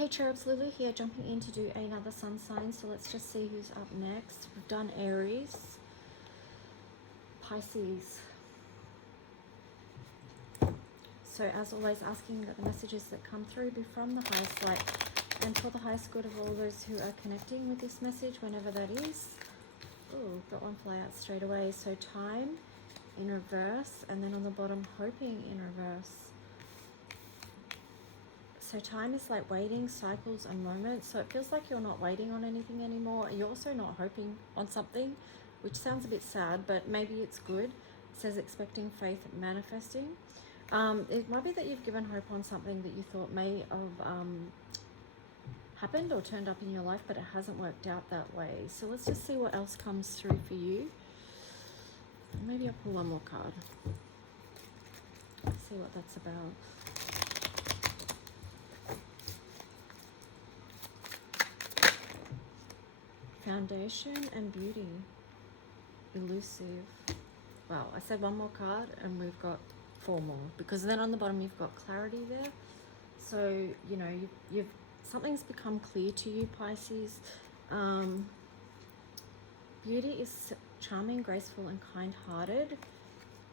Hey cherubs, Lily here, jumping in to do another sun sign. So let's just see who's up next. We've done Aries, Pisces. So as always, asking that the messages that come through be from the highest light and for the highest good of all those who are connecting with this message, whenever that is. Oh, got one fly out straight away. So time in reverse, and then on the bottom, hoping in reverse. So time is like waiting, cycles and moments. So it feels like you're not waiting on anything anymore. You're also not hoping on something, which sounds a bit sad, but maybe it's good. It says expecting, faith, manifesting. It might be that you've given hope on something that you thought may have happened or turned up in your life, but it hasn't worked out that way. So let's just see what else comes through for you. Maybe I'll pull one more card. See what that's about. Foundation and beauty. Elusive. Wow, I said one more card and we've got 4 more, because then on the bottom you've got clarity there. So you know you've something's become clear to you, Pisces. Beauty is charming, graceful and kind-hearted.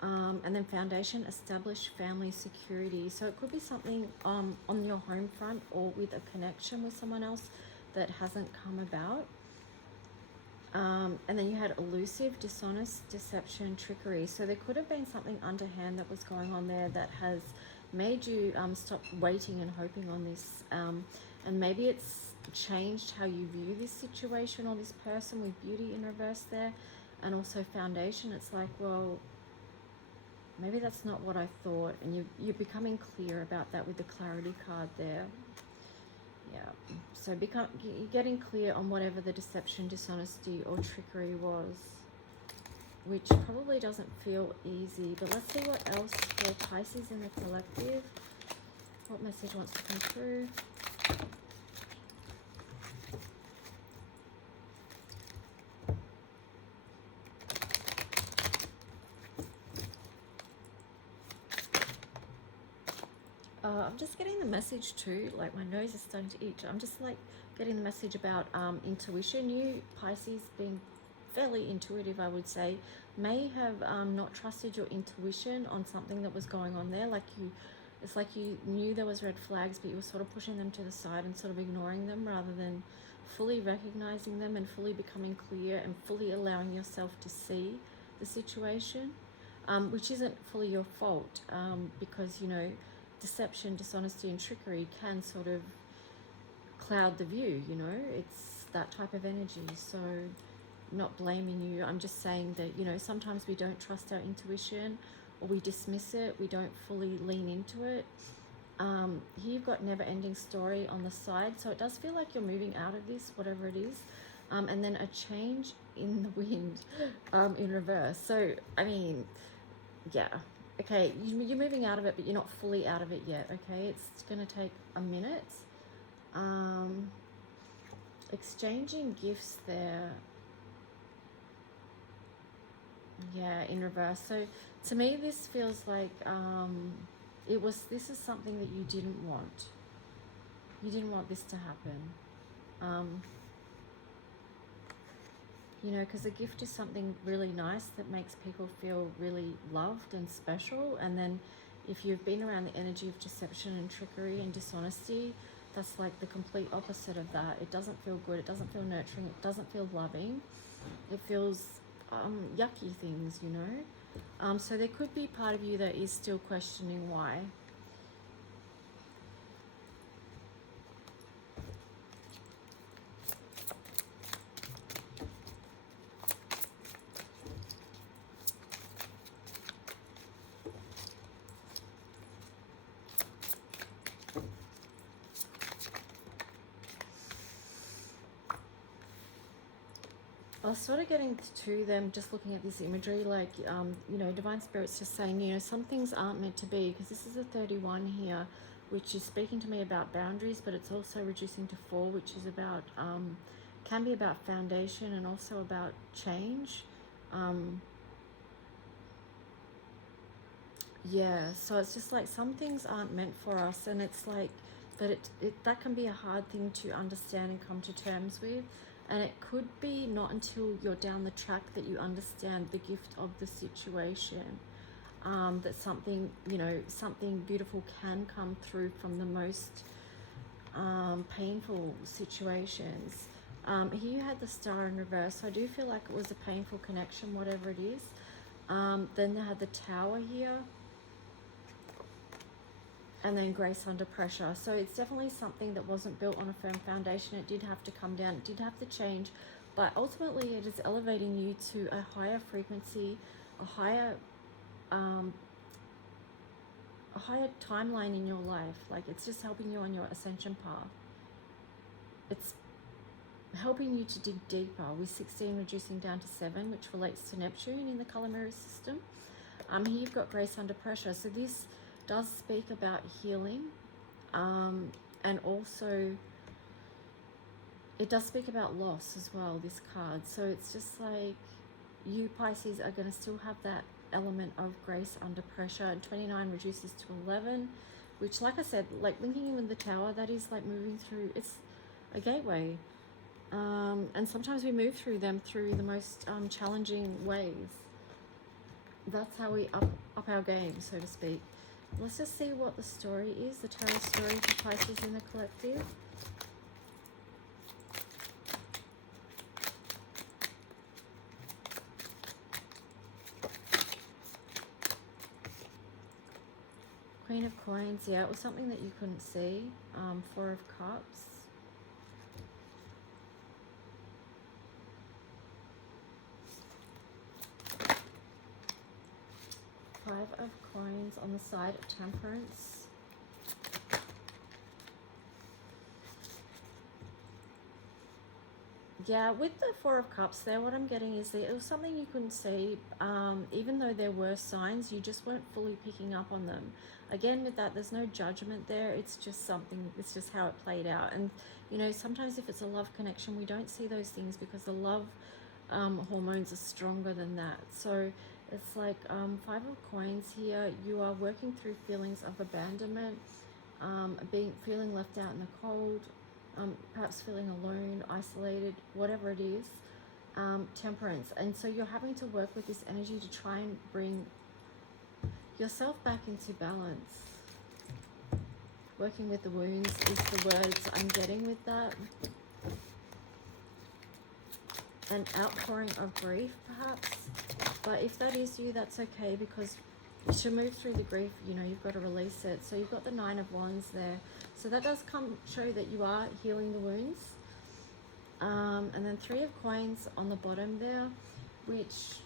And then foundation, established family security. So it could be something on your home front or with a connection with someone else that hasn't come about. And then you had elusive, dishonest, deception, trickery. So there could have been something underhand that was going on there that has made you stop waiting and hoping on this. And maybe it's changed how you view this situation or this person, with beauty in reverse there. And also foundation, it's like, well, maybe that's not what I thought. And you're becoming clear about that with the clarity card there. Yeah, so you're getting clear on whatever the deception, dishonesty or trickery was, which probably doesn't feel easy. But let's see what else for Pisces in the collective. What message wants to come through? I'm just getting the message too, like my nose is starting to itch. I'm just like getting the message about intuition. You Pisces, being fairly intuitive, I would say, may have not trusted your intuition on something that was going on there. Like it's like you knew there was red flags, but you were sort of pushing them to the side and sort of ignoring them rather than fully recognizing them and fully becoming clear and fully allowing yourself to see the situation, which isn't fully your fault, because you know, deception, dishonesty and trickery can sort of cloud the view, you know. It's that type of energy. So not blaming you, I'm just saying that, you know, sometimes we don't trust our intuition or we dismiss it, we don't fully lean into it. Here you've got never ending story on the side, so it does feel like you're moving out of this, whatever it is. And then a change in the wind in reverse. So I mean, yeah, okay, you're moving out of it, but you're not fully out of it yet, okay? It's going to take a minute. Exchanging gifts there. Yeah, in reverse. So to me, this feels like this is something that you didn't want. You didn't want this to happen. You know, because a gift is something really nice that makes people feel really loved and special. And then if you've been around the energy of deception and trickery and dishonesty, that's like the complete opposite of that. It doesn't feel good. It doesn't feel nurturing. It doesn't feel loving. It feels yucky things, you know. So there could be part of you that is still questioning why. I was sort of getting to them just looking at this imagery, like, you know, Divine Spirit's just saying, you know, some things aren't meant to be, because this is a 31 here, which is speaking to me about boundaries, but it's also reducing to 4, which is about, can be about foundation and also about change. Yeah, so it's just like some things aren't meant for us, and it's like, but that can be a hard thing to understand and come to terms with. And it could be not until you're down the track that you understand the gift of the situation, that something, you know, something beautiful can come through from the most painful situations. Here you had the Star in reverse, so I do feel like it was a painful connection, whatever it is. Then they had the Tower here, and then Grace under pressure. So it's definitely something that wasn't built on a firm foundation. It did have to come down, it did have to change, but ultimately it is elevating you to a higher frequency, a higher timeline in your life. Like, it's just helping you on your ascension path. It's helping you to dig deeper, with 16 reducing down to 7, which relates to Neptune in the color mirror system. Here you've got Grace under pressure, so this does speak about healing, and also it does speak about loss as well, this card. So it's just like you Pisces are going to still have that element of Grace under pressure, and 29 reduces to 11, which, like I said, like linking you with the Tower, that is like moving through, it's a gateway, and sometimes we move through them through the most challenging ways. That's how we up our game, so to speak. Let's just see what the story is, the tarot story for Pisces in the collective. Queen of Coins, yeah, it was something that you couldn't see. Four of Cups. Five of Coins on the side of Temperance. Yeah, with the Four of Cups there, what I'm getting is that it was something you couldn't see. Even though there were signs, you just weren't fully picking up on them. Again, with that, there's no judgment there. It's just something, it's just how it played out. And, you know, sometimes if it's a love connection, we don't see those things because the love hormones are stronger than that. So it's like Five of Coins here. You are working through feelings of abandonment, feeling left out in the cold, perhaps feeling alone, isolated, whatever it is. Temperance. And so you're having to work with this energy to try and bring yourself back into balance. Working with the wounds is the words I'm getting with that. An outpouring of grief, perhaps. But if that is you, that's okay, because to move through the grief, you know, you've got to release it. So you've got the Nine of Wands there. So that does show that you are healing the wounds. And then Three of Coins on the bottom there, which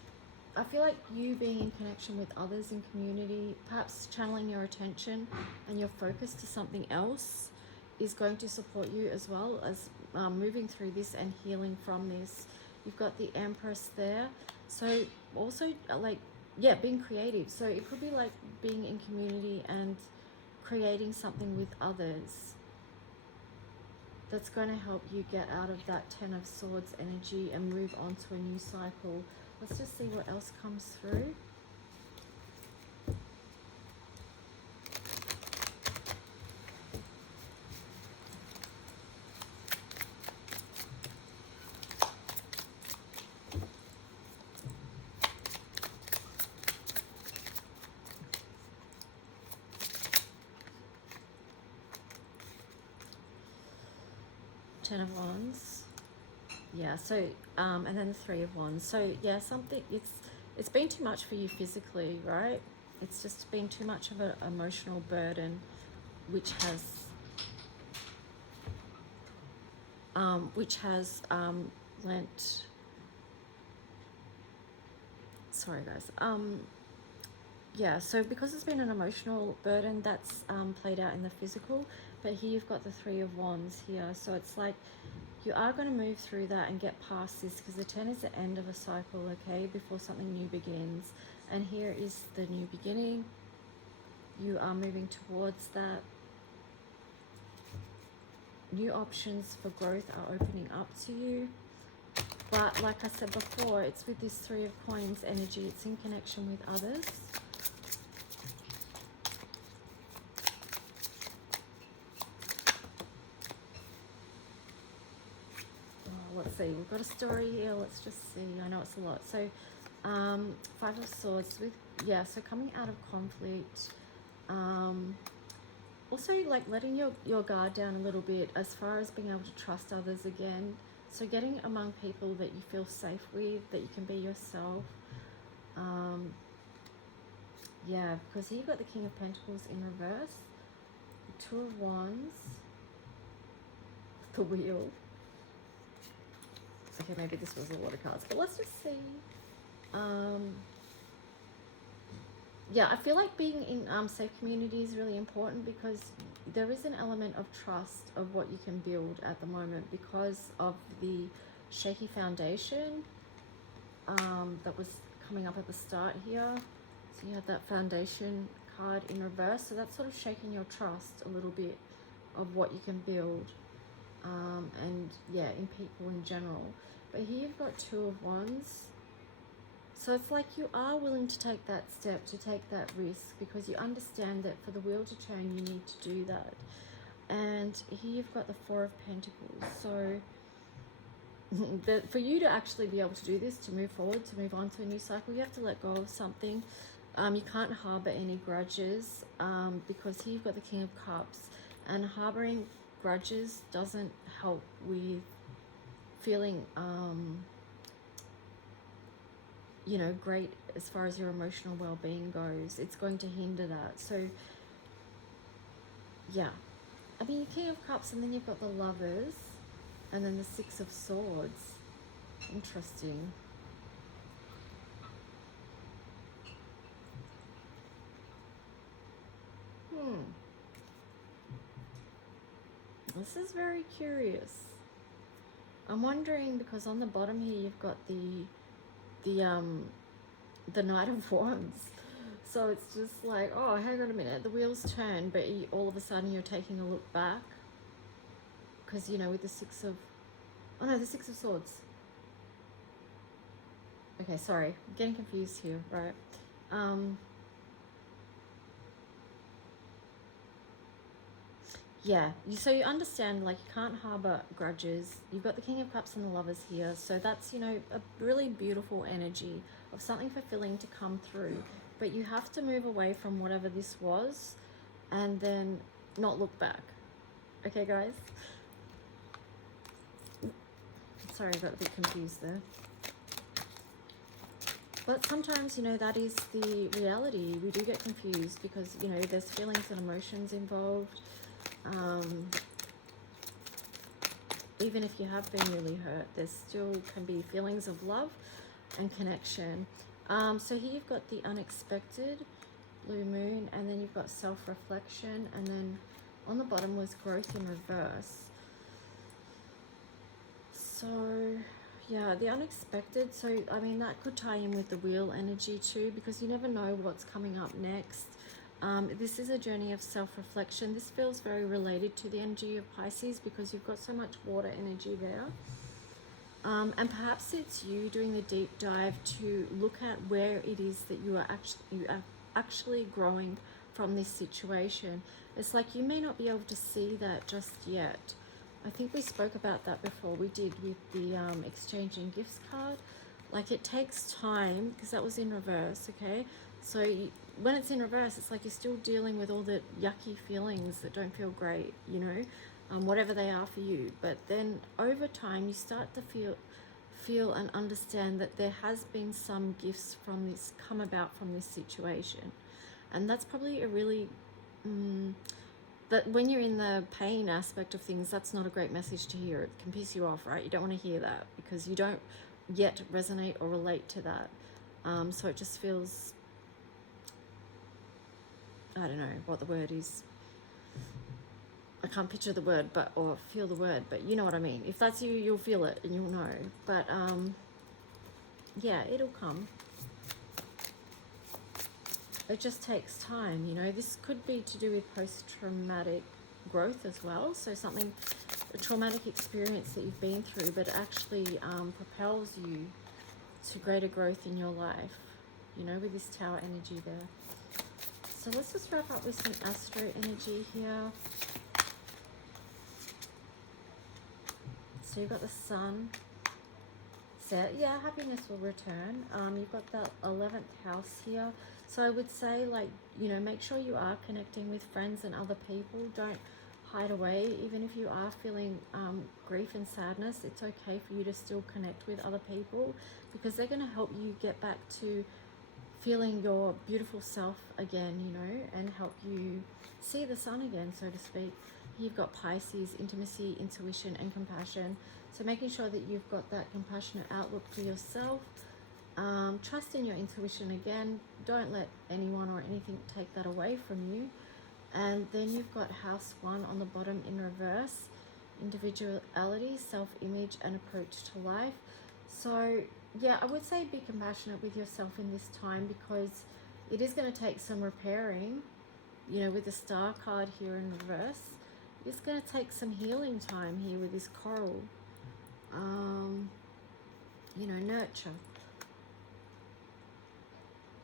I feel like you being in connection with others in community, perhaps channeling your attention and your focus to something else, is going to support you as well as moving through this and healing from this. You've got the Empress there. So also, like, yeah, being creative. So it could be like being in community and creating something with others that's going to help you get out of that Ten of Swords energy and move on to a new cycle. Let's just see what else comes through. Ten of Wands. Yeah, so and then the Three of Wands. So yeah, something, it's been too much for you physically, right? It's just been too much of an emotional burden, which has lent, sorry guys, yeah, so because it's been an emotional burden, that's played out in the physical. But here you've got the Three of Wands here, so it's like you are going to move through that and get past this, because the 10 is the end of a cycle, okay, before something new begins. And here is the new beginning. You are moving towards that. New options for growth are opening up to you. But like I said before, it's with this Three of Coins energy. It's in connection with others. let's see. We've got a story here. Let's just see. I know it's a lot. So, Five of Swords with, yeah, so coming out of conflict. Also, like letting your guard down a little bit as far as being able to trust others again. So getting among people that you feel safe with, that you can be yourself. Yeah, because here you've got the King of Pentacles in reverse, the Two of Wands, the Wheel. Okay, maybe this was a lot of cards, but let's just see. Yeah, I feel like being in safe community is really important because there is an element of trust of what you can build at the moment because of the shaky foundation that was coming up at the start here. So you had that foundation card in reverse. So that's sort of shaking your trust a little bit of what you can build. And yeah, in people in general. But here you've got Two of Wands. So it's like you are willing to take that step, to take that risk, because you understand that for the wheel to turn, you need to do that. And here you've got the Four of Pentacles. So for you to actually be able to do this, to move forward, to move on to a new cycle, you have to let go of something. You can't harbor any grudges because here you've got the King of Cups. And harboring grudges doesn't help with feeling you know, great as far as your emotional well-being goes. It's going to hinder that. So yeah, I mean, King of Cups, and then you've got the Lovers, and then the Six of Swords. Interesting. This is very curious. I'm wondering, because on the bottom here you've got the Knight of Wands. So it's just like, oh, hang on a minute, the wheels turn, but all of a sudden you're taking a look back. Because, you know, with the Six of... Oh no, the Six of Swords. Okay, sorry. I'm getting confused here, right? Yeah, so you understand, like, you can't harbor grudges. You've got the King of Cups and the Lovers here. So that's, you know, a really beautiful energy of something fulfilling to come through. But you have to move away from whatever this was and then not look back. Okay, guys? Sorry, I got a bit confused there. But sometimes, you know, that is the reality. We do get confused because, you know, there's feelings and emotions involved. Even if you have been really hurt, there still can be feelings of love and connection. So here you've got the Unexpected, Blue Moon, and then you've got Self-Reflection, and then on the bottom was Growth in reverse. So yeah, the Unexpected, so I mean that could tie in with the Wheel energy too, because you never know what's coming up next. This is a journey of self-reflection. This feels very related to the energy of Pisces because you've got so much water energy there. And perhaps it's you doing the deep dive to look at where it is that you are actually growing from this situation. It's like you may not be able to see that just yet. I think we spoke about that before. We did with the exchanging gifts card. Like, it takes time because that was in reverse, okay? So when it's in reverse, it's like you're still dealing with all the yucky feelings that don't feel great, you know, whatever they are for you. But then over time, you start to feel and understand that there has been some gifts from this, come about from this situation. And that's probably a really, but when you're in the pain aspect of things, that's not a great message to hear. It can piss you off, right? You don't want to hear that because you don't yet resonate or relate to that. So it just feels, I don't know what the word is. I can't picture the word, or feel the word, but you know what I mean. If that's you, you'll feel it and you'll know. But yeah, it'll come. It just takes time, you know. This could be to do with post-traumatic growth as well. So something, a traumatic experience that you've been through, but actually propels you to greater growth in your life, you know, with this Tower energy there. So let's just wrap up with some Astro energy here. So you've got the Sun, set. Yeah, happiness will return. You've got the 11th house here. So I would say, like, you know, make sure you are connecting with friends and other people. Don't hide away. Even if you are feeling grief and sadness, it's okay for you to still connect with other people, because they're going to help you get back to feeling your beautiful self again, you know, and help you see the sun again, so to speak. You've got Pisces, intimacy, intuition, and compassion. So making sure that you've got that compassionate outlook for yourself. Trust in your intuition again. Don't let anyone or anything take that away from you. And then you've got house 1 on the bottom in reverse. Individuality, self-image, and approach to life. So yeah, I would say be compassionate with yourself in this time, because it is going to take some repairing. You know, with the Star card here in reverse, it's going to take some healing time here with this coral. You know, nurture.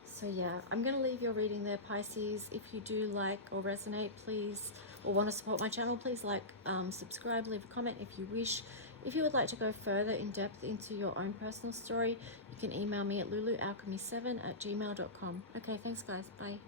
So yeah, I'm going to leave your reading there, Pisces. If you do like or resonate, please, or want to support my channel, please like, subscribe, leave a comment if you wish. If you would like to go further in depth into your own personal story, you can email me at lulualchemy7@gmail.com. Okay, thanks guys. Bye.